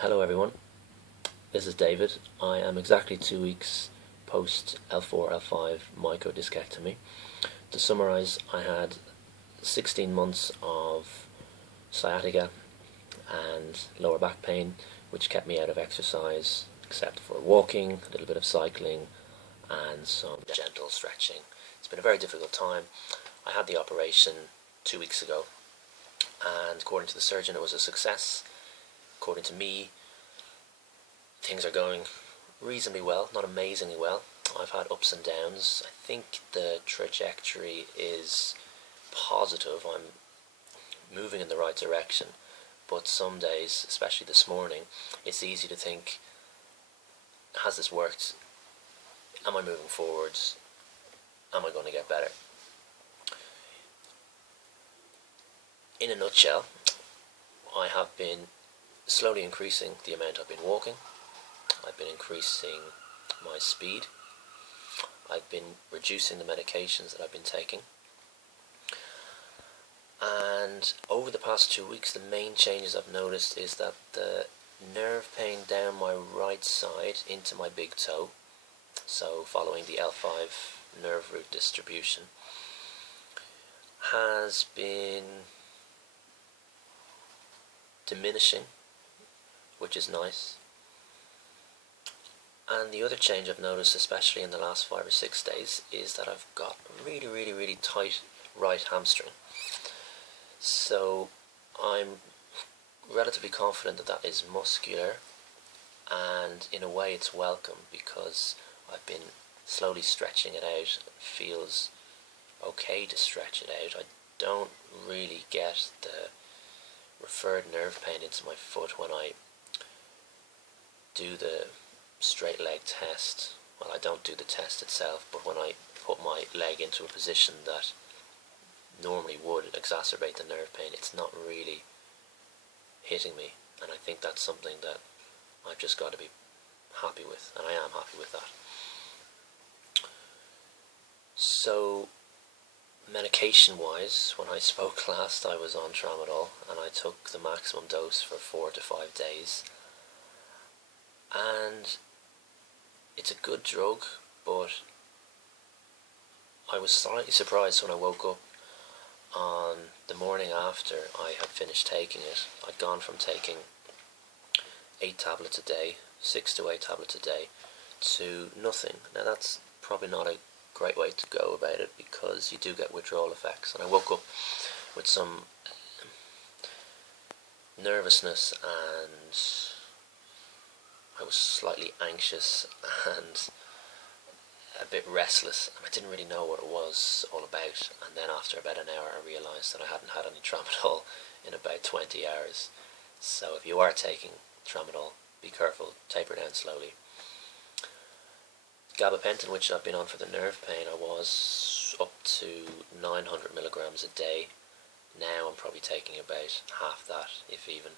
Hello everyone, this is David. I am exactly 2 weeks post L4 L5 microdiscectomy. To summarise, I had 16 months of sciatica and lower back pain, which kept me out of exercise except for walking, a little bit of cycling and some gentle stretching. It's been a very difficult time. I had the operation 2 weeks ago, and according to the surgeon it was a success. According to me, things are going reasonably well, not amazingly well. I've had ups and downs. I think the trajectory is positive. I'm moving in the right direction, but some days, especially this morning, it's easy to think, has this worked? Am I moving forwards? Am I going to get better? In a nutshell, I have been slowly increasing the amount I've been walking. I've been increasing my speed. I've been reducing the medications that I've been taking. And over the past 2 weeks, the main changes I've noticed is that the nerve pain down my right side into my big toe, so following the L5 nerve root distribution, has been diminishing, which is nice. And the other change I've noticed, especially in the last 5 or 6 days, is that I've got a really tight right hamstring. So I'm relatively confident that that is muscular, and in a way it's welcome because I've been slowly stretching it out. It feels okay to stretch it out. I don't really get the referred nerve pain into my foot when I do the straight leg test. Well, I don't do the test itself, but when I put my leg into a position that normally would exacerbate the nerve pain, it's not really hitting me, and I think that's something that I've just got to be happy with, and I am happy with that. So medication wise, when I spoke last, I was on tramadol and I took the maximum dose for 4 to 5 days, and it's a good drug, but I was slightly surprised when I woke up on the morning after I had finished taking it. I'd gone from taking 8 tablets a day, 6 to 8 tablets a day, to nothing. Now that's probably not a great way to go about it because you do get withdrawal effects, and I woke up with some nervousness, and I was slightly anxious and a bit restless, and I didn't really know what it was all about. And then after about an hour I realised that I hadn't had any tramadol in about 20 hours. So if you are taking tramadol, be careful, taper down slowly. Gabapentin, which I've been on for the nerve pain, I was up to 900 milligrams a day. Now I'm probably taking about half that, if even.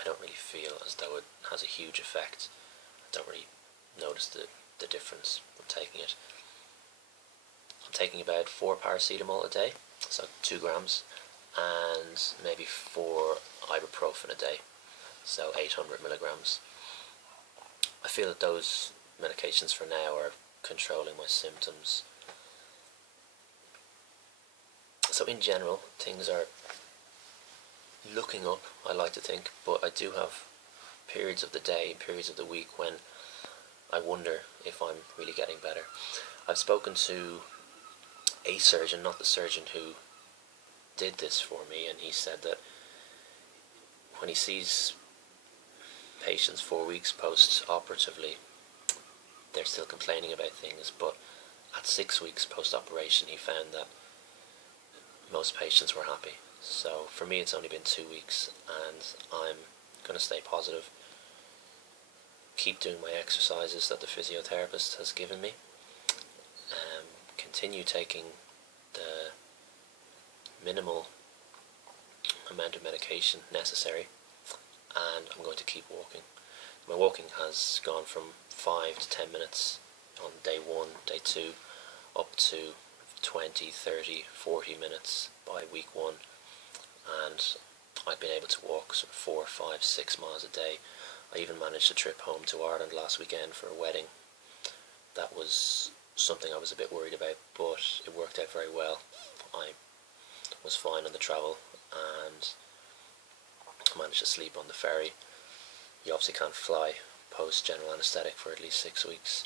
I don't really feel as though it has a huge effect. I don't really notice the difference from taking it. I'm taking about 4 paracetamol a day, so 2 grams, and maybe 4 ibuprofen a day, so 800 milligrams. I feel that those medications for now are controlling my symptoms. So in general, things are looking up, I like to think, but I do have periods of the day, periods of the week when I wonder if I'm really getting better. I've spoken to a surgeon, not the surgeon who did this for me, and he said that when he sees patients 4 weeks post-operatively, they're still complaining about things, but at 6 weeks post-operation he found that most patients were happy. So for me it's only been 2 weeks, and I'm going to stay positive, keep doing my exercises that the physiotherapist has given me, continue taking the minimal amount of medication necessary, and I'm going to keep walking. My walking has gone from 5 to 10 minutes on day 1, day 2, up to 20, 30, 40 minutes by week 1, and I've been able to walk sort of 4, 5, 6 miles a day. I even managed a trip home to Ireland last weekend for a wedding. That was something I was a bit worried about, but it worked out very well. I was fine on the travel, and I managed to sleep on the ferry. You obviously can't fly post general anaesthetic for at least 6 weeks.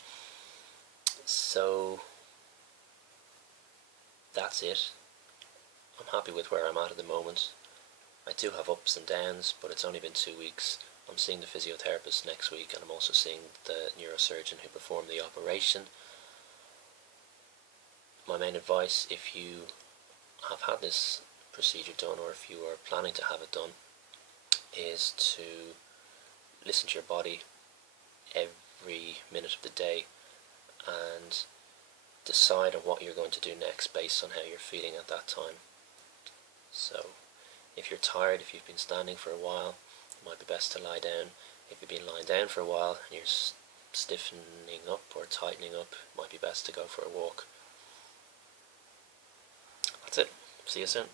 So that's it. I'm happy with where I'm at the moment. I do have ups and downs, but it's only been 2 weeks. I'm seeing the physiotherapist next week, and I'm also seeing the neurosurgeon who performed the operation. My main advice, if you have had this procedure done, or if you are planning to have it done, is to listen to your body every minute of the day and decide on what you're going to do next based on how you're feeling at that time. So if you're tired, if you've been standing for a while, it might be best to lie down. If you've been lying down for a while and you're stiffening up or tightening up, it might be best to go for a walk. That's it. See you soon.